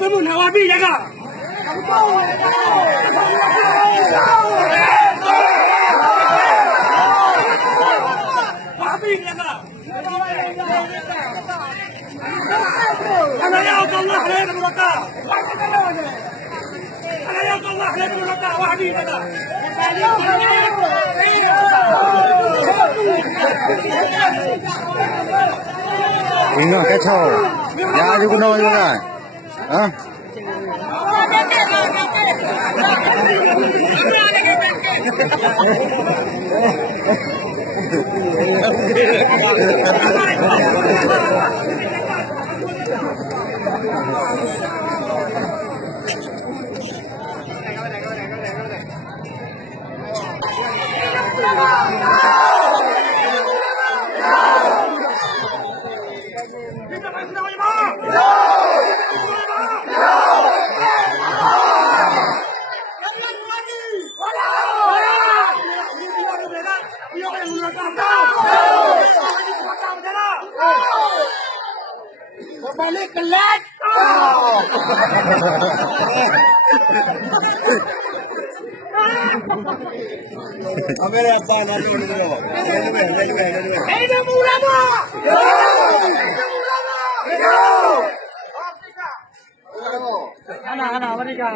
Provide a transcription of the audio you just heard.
kamu nawabi jaga. Nawabi jaga. أنا يا الله عليك المرقع. أنا يا الله عليك المرقع وحدي هذا. Ingat kacau. Ya aja guna juga. Hah? Balik kelat. Ambil apa nanti dulu. Ini ulama. Ana mereka.